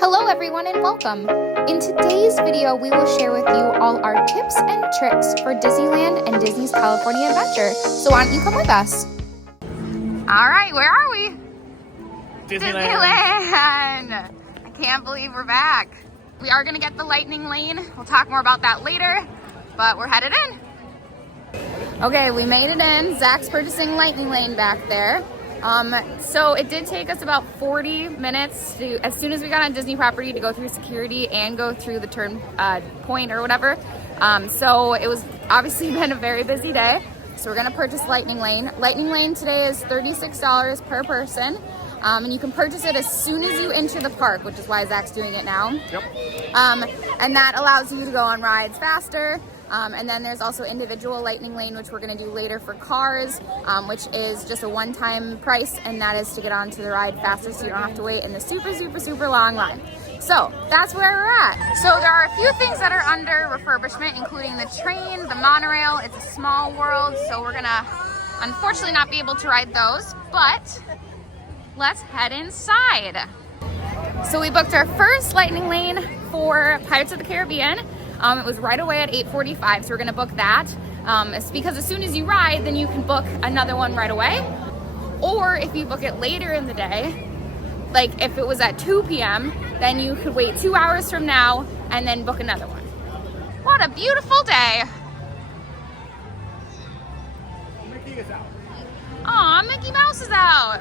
Hello everyone and welcome! In today's video, we will share with you all our tips and tricks for Disneyland and Disney's California Adventure. So why don't you come with us? All right, where are we? Disneyland! I can't believe we're back. We are gonna get the lightning lane. We'll talk more about that later, but we're headed in. Okay, we made it in. Zach's purchasing lightning lane back there. So it did take us about 40 minutes to, as soon as we got on Disney property, to go through security and go through the turn point or whatever. So it was obviously been a very busy day. So we're gonna purchase lightning lane. Lightning lane today is $36 per person. And you can purchase it as soon as you enter the park, which is why Zach's doing it now. Yep. And that allows you to go on rides faster. And then there's also individual lightning lane, which we're going to do later for cars, which is just a one-time price, and that is to get onto the ride faster so you don't have to wait in the super long line. So that's where we're at. So there are a few things that are under refurbishment, including the train, the monorail. It's a small world, so we're gonna unfortunately not be able to ride those, but let's head inside. So we booked our first lightning lane for Pirates of the Caribbean. It was right away at 8:45, so we're gonna book that. It's because as soon as you ride, then you can book another one right away. Or if you book it later in the day, like if it was at 2 p.m., then you could wait 2 hours from now and then book another one. What a beautiful day. Mickey is out. Aw, Mickey Mouse is out.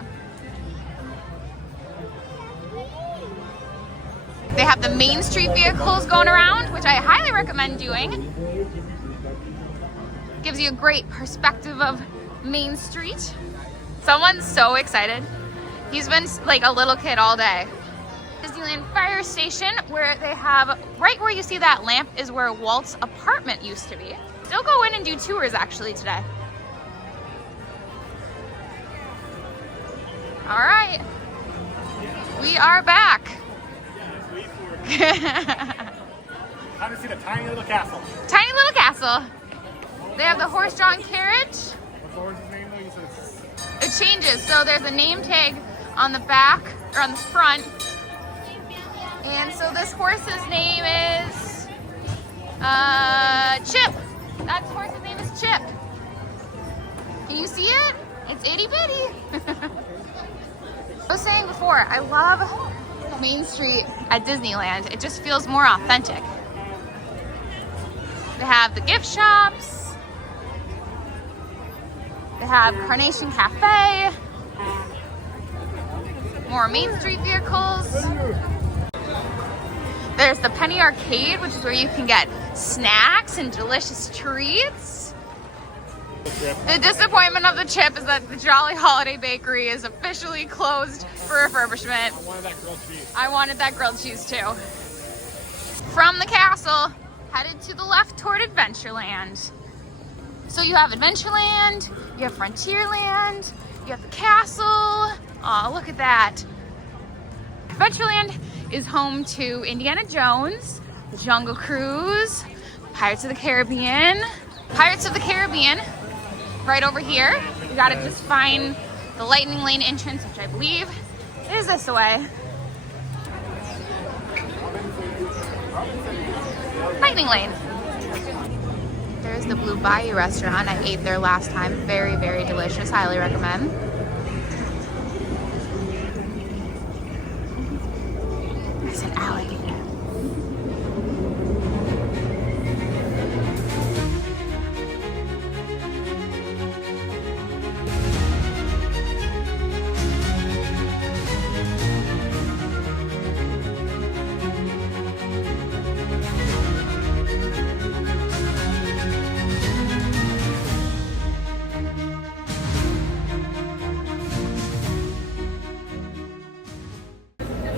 They have the Main Street vehicles going around, which I highly recommend doing. Gives you a great perspective of Main Street. Someone's so excited. He's been like a little kid all day. Disneyland Fire Station, where they have, right where you see that lamp is where Walt's apartment used to be. Still go in and do tours actually today. All right, we are back. Time to see the tiny little castle. Tiny little castle. They have the horse-drawn carriage. What's the horse's name though? You said It changes. So there's a name tag on the back or on the front. And so this horse's name is Chip. That horse's name is Chip. Can you see it? It's itty bitty. I was saying before, I love Main Street at Disneyland. It just feels more authentic. They have the gift shops. They have Carnation Cafe. More Main Street vehicles. There's the Penny Arcade, which is where you can get snacks and delicious treats. The disappointment of the chip is that the Jolly Holiday Bakery is officially closed for refurbishment. I wanted that grilled cheese. I wanted that grilled cheese too. From the castle, headed to the left toward Adventureland. So you have Adventureland, you have Frontierland, you have the castle. Oh, look at that. Adventureland is home to Indiana Jones, the Jungle Cruise, Pirates of the Caribbean. Pirates of the Caribbean, right over here. You gotta just find the lightning lane entrance, which I believe is this way. Lightning lane. There's the Blue Bayou restaurant. I ate there last time. Very, very delicious. Highly recommend. There's an alligator.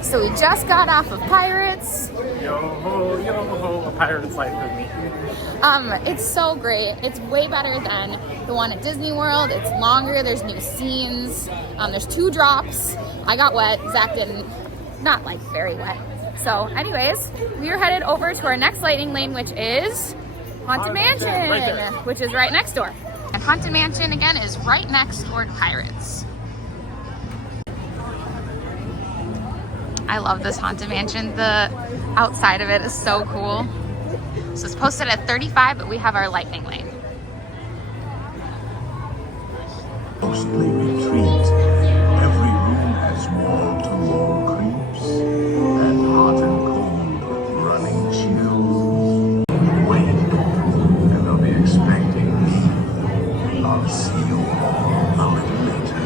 So we just got off of Pirates. Yo ho, a pirate's life with me. It's so great. It's way better than the one at Disney World. It's longer, there's new scenes. There's 2 drops. I got wet, Zach didn't. Not like very wet. So anyways, we are headed over to our next lightning lane, which is Haunted Mansion, right there. which is right next door. And Haunted Mansion, again, is right next toward Pirates. I love this Haunted Mansion. The outside of it is so cool. So it's posted at 35, but we have our lightning lane. Mostly retreat. Every room has wall to wall creeps and hot and cold running chills. Wait, and they'll be expecting me. I'll see you all a little later.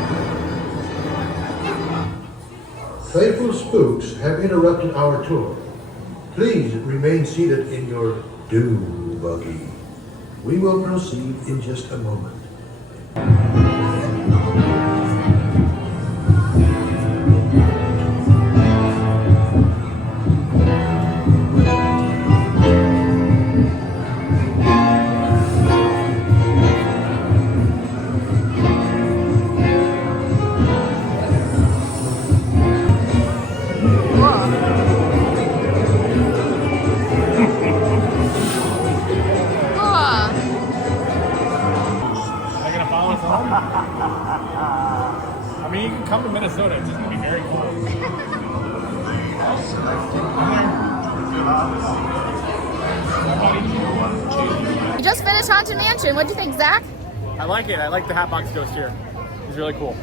Faithful spooks have interrupted our tour. Please remain seated in your doom buggy. We will proceed in just a moment. I mean, you can come to Minnesota, it's just gonna be very cold. You just finished Haunted Mansion. What'd you think, Zach? I like it. I like the Hatbox Ghost here. It's really cool.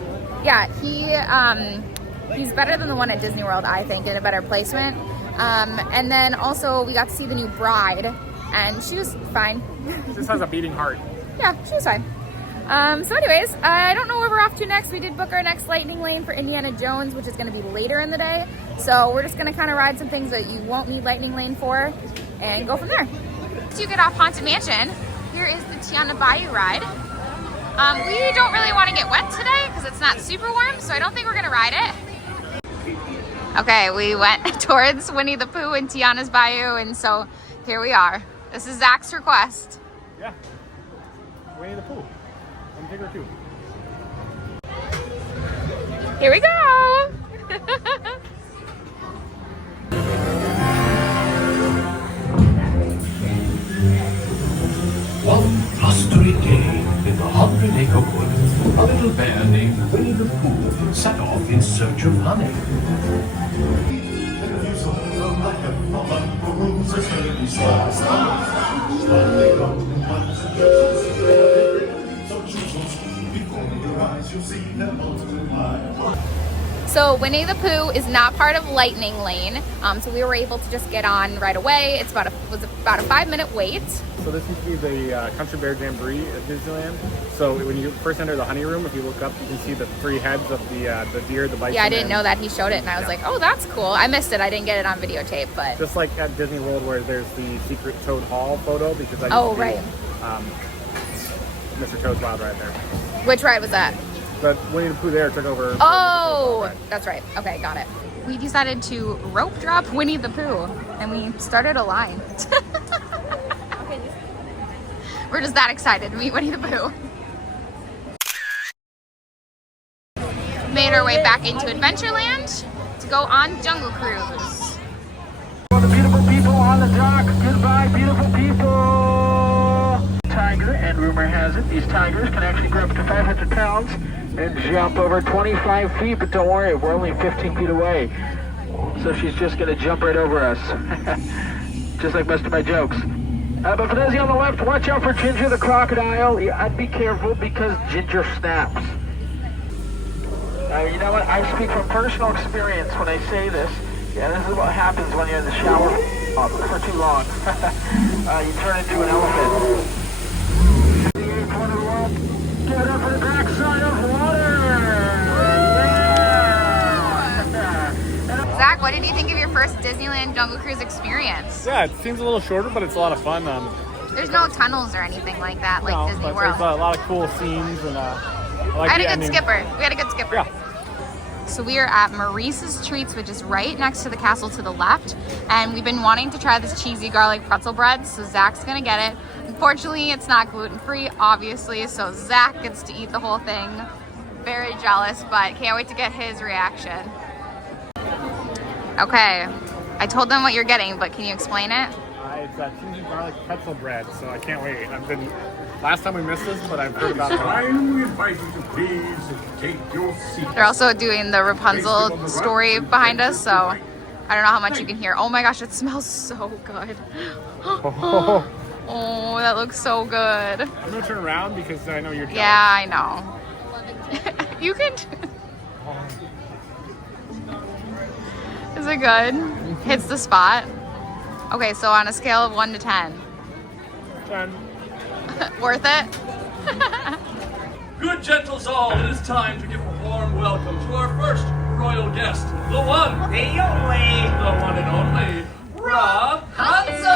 Yeah, he's better than the one at Disney World, I think, in a better placement. And then also we got to see the new bride, and she was fine. She just has a beating heart. Yeah, she was fine. So anyways, I don't know where we're off to next. We did book our next lightning lane for Indiana Jones, which is going to be later in the day. So we're just going to kind of ride some things that you won't need lightning lane for and go from there. Once you get off Haunted Mansion, here is the Tiana Bayou ride. We don't really want to get wet today because it's not super warm, so I don't think we're going to ride it. Okay, we went towards Winnie the Pooh and Tiana's Bayou, and so here we are. This is Zach's request. Yeah. Winnie the Pooh. I'm bigger too. Here we go. One blustery day in the 100-acre woods, a little bear named Winnie the Pooh set off in search of honey. So Winnie the Pooh is not part of Lightning Lane, so we were able to just get on right away. It's about a 5-minute wait. So this used to be the Country Bear Jamboree at Disneyland. So when you first enter the honey room, if you look up, you can see the 3 heads of the deer, the bison. Yeah, I didn't know that. He showed it, and I was like, oh, that's cool. I missed it. I didn't get it on videotape, but Just like at Disney World where there's the secret Toad Hall photo, because I Oh, used to right. be Mr. Toad's Wild Ride there. Which ride was that? But Winnie the Pooh there took over. Oh, that's right. Okay, got it. We decided to rope drop Winnie the Pooh, and we started a line. We're just that excited to meet Winnie the Pooh. Made our way back into Adventureland to go on Jungle Cruise. For the beautiful people on the dock, goodbye, beautiful people. Tiger, and rumor has it, these tigers can actually grow up to 500 pounds and jump over 25 feet, but don't worry, we're only 15 feet away. So she's just gonna jump right over us. Just like most of my jokes. But for those of you on the left, watch out for Ginger the crocodile. Yeah, I'd be careful because Ginger snaps. You know what? I speak from personal experience when I say this. Yeah, this is what happens when you're in the shower for too long. You turn into an elephant. Get up for the backside of water! Yeah! Zach, what did you think of your first Disneyland Jungle Cruise experience? Yeah, it seems a little shorter, but it's a lot of fun. There's no tunnels or anything like that, like No, Disney but World. there's a lot of cool scenes, and I like I had the a good ending. skipper. We had a good skipper. Yeah. So we are at Maurice's Treats, which is right next to the castle to the left. And we've been wanting to try this cheesy garlic pretzel bread, so Zach's gonna get it. Unfortunately, it's not gluten-free, obviously, so Zach gets to eat the whole thing. Very jealous, but can't wait to get his reaction. Okay, I told them what you're getting, but can you explain it? It's cheesy garlic pretzel bread, so I can't wait. Last time we missed this, but I've heard about it. We invite you to please take your seat. They're also doing the Rapunzel story behind us, so I don't know how much you can hear. Oh my gosh, it smells so good. Oh, that looks so good. I'm gonna turn around because I know you're jealous. Yeah, I know. You can. Is it good? Hits the spot. Okay, so on a scale of 1 to 10. 10. Worth it? Good gentles all, it is time to give a warm welcome to our first royal guest, the one, the one and only, Rapunzel!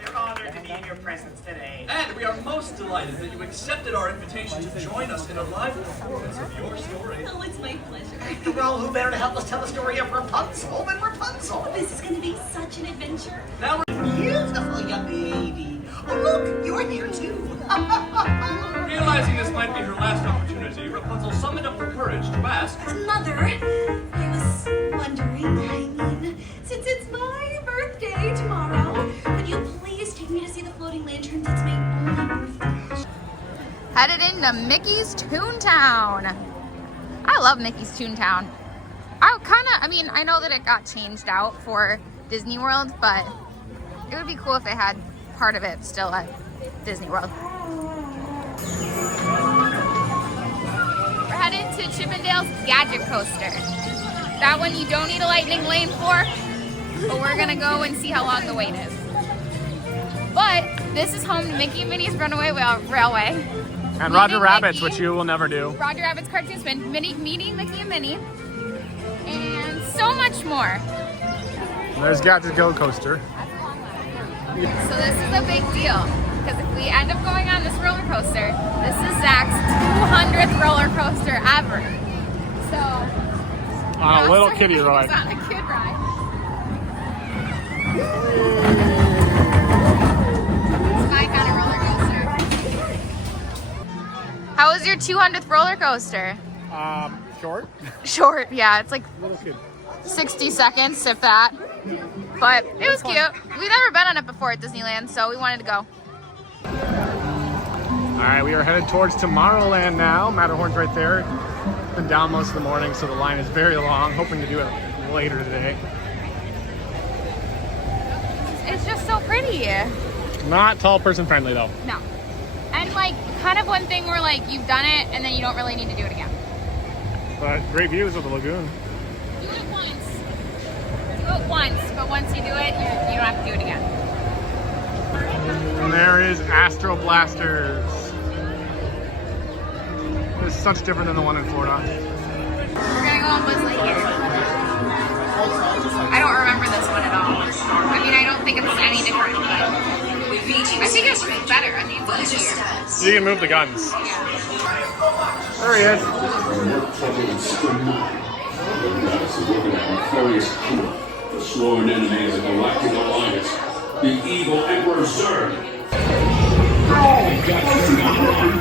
We're honored to be in your presence today. And we are most delighted that you accepted our invitation to join us in a live performance of your story. Oh, it's my pleasure. After all, who better to help us tell the story of Rapunzel than Rapunzel? This is going to be such an adventure. Now, Beautiful young lady. Oh, look, you're here too. realizing this might be her last opportunity, Rapunzel summoned up her courage to ask, Mother, I was wondering, since it's my birthday tomorrow, would you please take me to see the floating lanterns? It's my only birthday. Headed into Mickey's Toontown. I love Mickey's Toontown. I know that it got changed out for Disney World, but it would be cool if they had part of it still at Disney World. We're headed to Chippendale's Gadget Coaster. That one you don't need a lightning lane for, but we're gonna go and see how long the wait is. But this is home to Mickey and Minnie's Runaway Railway. And Roger Meeting Rabbit's, Mickey. which you will never do. Roger Rabbit's cartoon spin, meeting Mickey and Minnie, and so much more. And there's Gadget Go Coaster. So this is a big deal, because if we end up going on this roller coaster, this is Zach's 200th roller coaster ever. So, On a little so kiddie he's ride. on a kid ride. It's my kind of roller coaster. How was your 200th roller coaster? Short. Short, yeah, it's like Little kid. 60 seconds, if that. But it was cute. We've never been on it before at Disneyland, so we wanted to go. All right, we are headed towards Tomorrowland now. Matterhorn's right there. Been down most of the morning, so the line is very long. Hoping to do it later today. It's just so pretty. Not tall person friendly though. No. And like, kind of one thing where like, you've done it and then you don't really need to do it again. But great views of the lagoon. Do it once. Do it once, but once you do it, you don't have to do it again. And there is Astro Blasters. It's such different than the one in Florida. We're gonna go on Buzz Lightyear. I don't remember this one at all. I mean, I don't think it's any different, but I think it's better. I think it's easier. You can move the guns. There he is. The sworn enemy of the Galactic Alliance, the evil Emperor Zurg.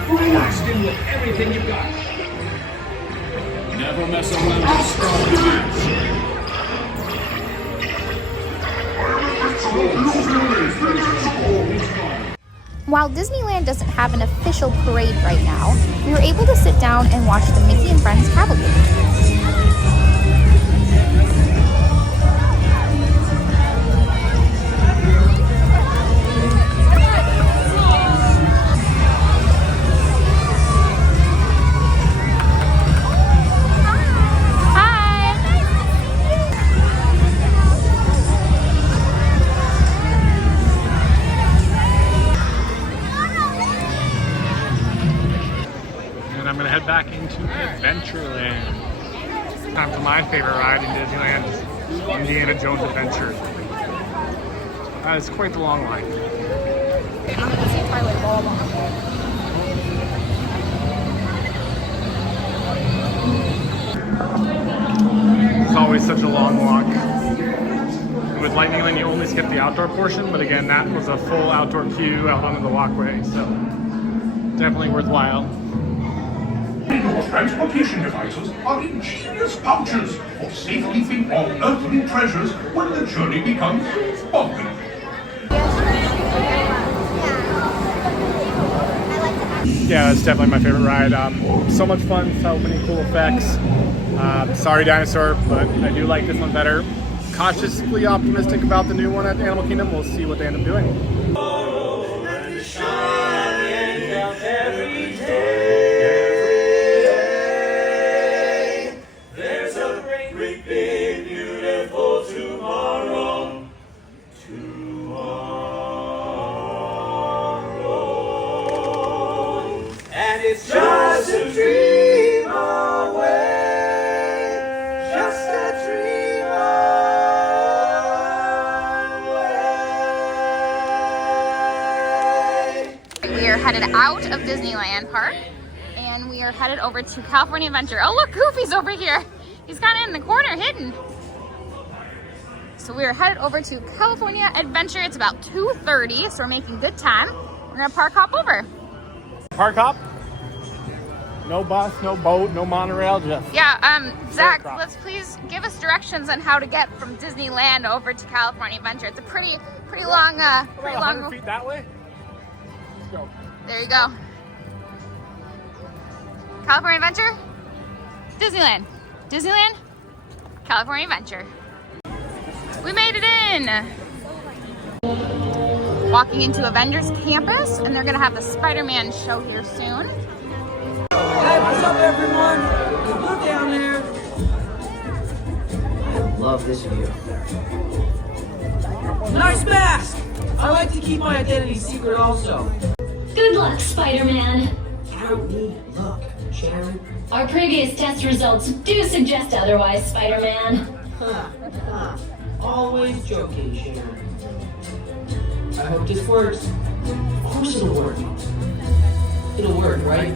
Blast in with everything you've got. Never mess around with strong defense. While Disneyland doesn't have an official parade right now, we were able to sit down and watch the Mickey and Friends cavalcade. And I'm gonna head back into Adventureland. Time for my favorite ride in Disneyland, Indiana Jones Adventure. That is quite the long line. It's always such a long walk. With Lightning Lane, you only skip the outdoor portion, but again, that was a full outdoor queue out onto the walkway, so definitely worthwhile. Transportation devices are ingenious pouches for safekeeping all earthly treasures when the journey becomes bumpy. Yeah, that's definitely my favorite ride. So much fun, so many cool effects. Sorry Dinosaur, but I do like this one better. Cautiously optimistic about the new one at Animal Kingdom. We'll see what they end up doing. It's just a dream away, just a dream away. We are headed out of Disneyland Park and we are headed over to California Adventure. Oh look, Goofy's over here. He's kind of in the corner hidden. So we are headed over to California Adventure. It's about 2:30, so we're making good time. We're gonna park hop over. Park hop? No bus, no boat, no monorail, just... Yeah, Zach, let's please give us directions on how to get from Disneyland over to California Adventure. It's a pretty long, About 100 feet that way? Let's go. There you go. California Adventure, Disneyland, Disneyland, California Adventure. We made it in. Walking into Avengers Campus, and they're gonna have the Spider-Man show here soon. Hey, what's up, everyone? Good look down there. I love this view. Nice mask! I like to keep my identity secret also. Good luck, Spider-Man. I don't need luck, Sharon. Our previous test results do suggest otherwise, Spider-Man. Always joking, Sharon. I hope this works. Of course it'll work. It'll work, right?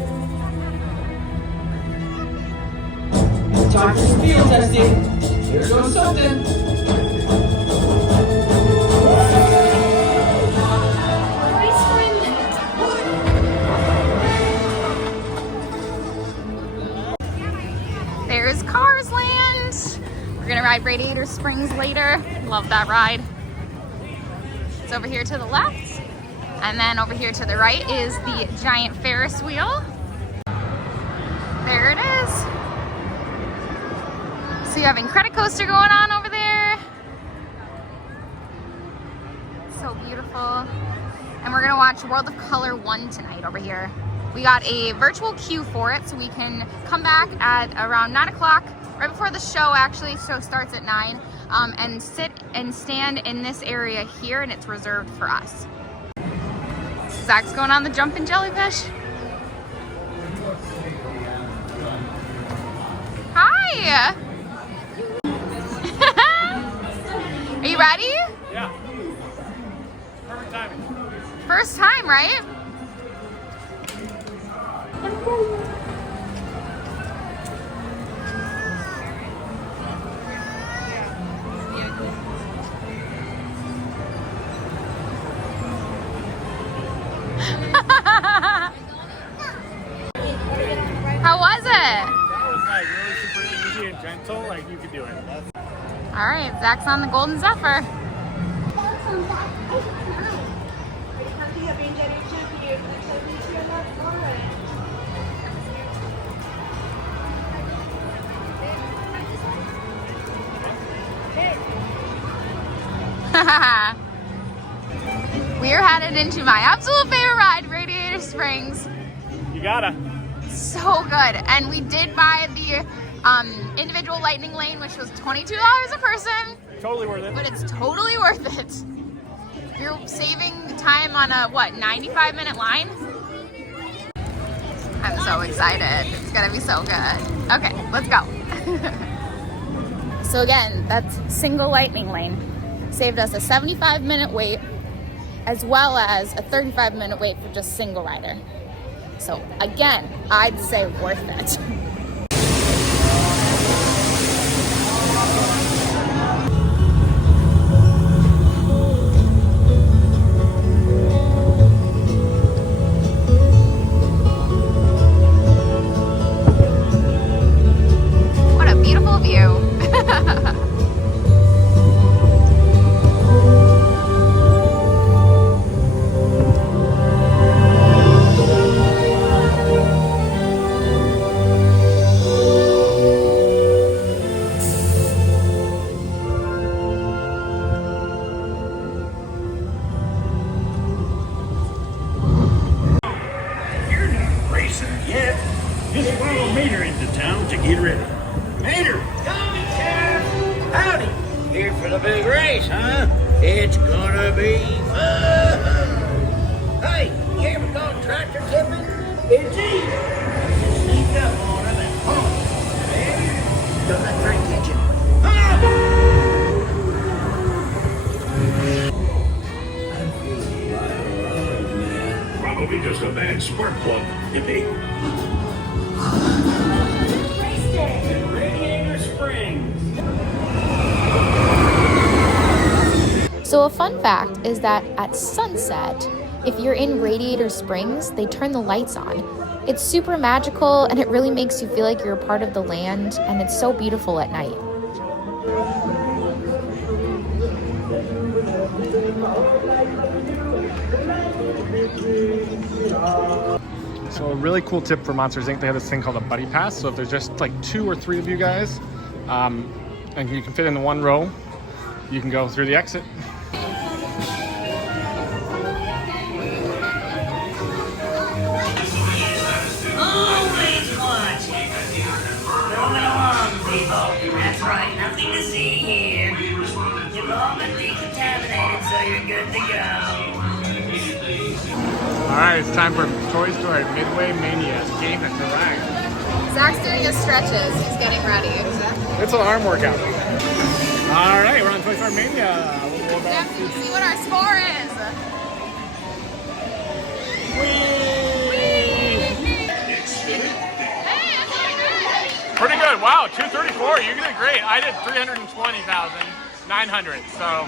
Time for some field testing. Here goes something. There's Cars Land. We're gonna ride Radiator Springs later. Love that ride. It's over here to the left. And then over here to the right is the giant Ferris wheel. There it is. So you have Incredicoaster going on over there. So beautiful. And we're gonna watch World of Color 1 tonight over here. We got a virtual queue for it, so we can come back at around 9 o'clock, right before the show actually. Show starts at 9, and sit and stand in this area here, and it's reserved for us. Zach's going on the jumping jellyfish. Hi! Are you ready? Yeah. Perfect timing. First time, right? How was it? That was like really super easy and gentle, like you could do it. All right, Zach's on the Golden Zephyr. We are headed into my absolute favorite ride, Radiator Springs. You gotta. So good. And we did buy the individual lightning lane, which was $22 a person. Totally worth it. But it's totally worth it. You're saving time on a, what, 95-minute line? I'm so excited. It's gonna be so good. Okay, let's go. So again, that's single lightning lane. Saved us a 75-minute wait, as well as a 35-minute wait for just single rider. So again, I'd say worth it. What a beautiful view. to get ready. Mater, coming, Sheriff. Howdy. Here for the big race, huh? It's gonna be fun. Hey, you ever gone tractor tipping? It's easy. Just sneak up on him and honk. Don't let Frank catch you. Probably just a bad spark plug, Yippee. Race day. Radiator Springs. So a fun fact is that at sunset, if you're in Radiator Springs, they turn the lights on. It's super magical and it really makes you feel like you're a part of the land, and it's so beautiful at night. So a really cool tip for Monsters Inc. They have this thing called a buddy pass. So if there's just like 2 or 3 of you guys, and you can fit in the one row, you can go through the exit. Always watching. Moving along, people. That's right, nothing to see here. You've all been decontaminated, so you're good to go. All right, it's time for Toy Story Midway Mania. Game has arrived. Zach's doing his stretches. He's getting ready. It's an arm workout. All right, we're on Toy Story Mania. We'll go back Let's see what our score is. Pretty good. Wow, 234. You did great. I did 320,900. So.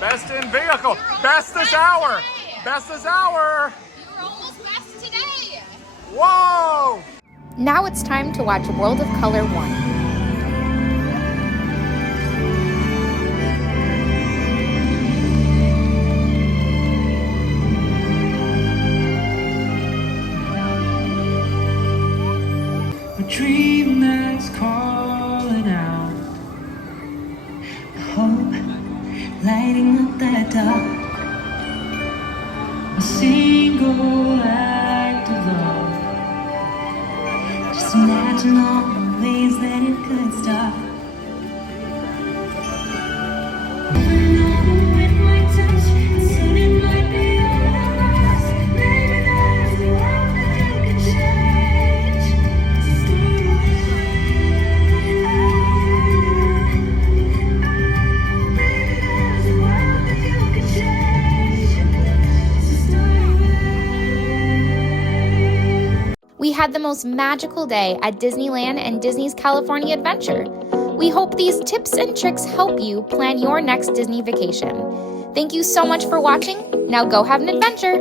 Best in vehicle. Best this hour. Best this hour. You were almost best today. Whoa. Now it's time to watch World of Color 1. A dream that's calling out, a hope lighting up that dark, a single act of love. Just imagine all the ways that it could start. We had the most magical day at Disneyland and Disney's California Adventure. We hope these tips and tricks help you plan your next Disney vacation. Thank you so much for watching. Now go have an adventure.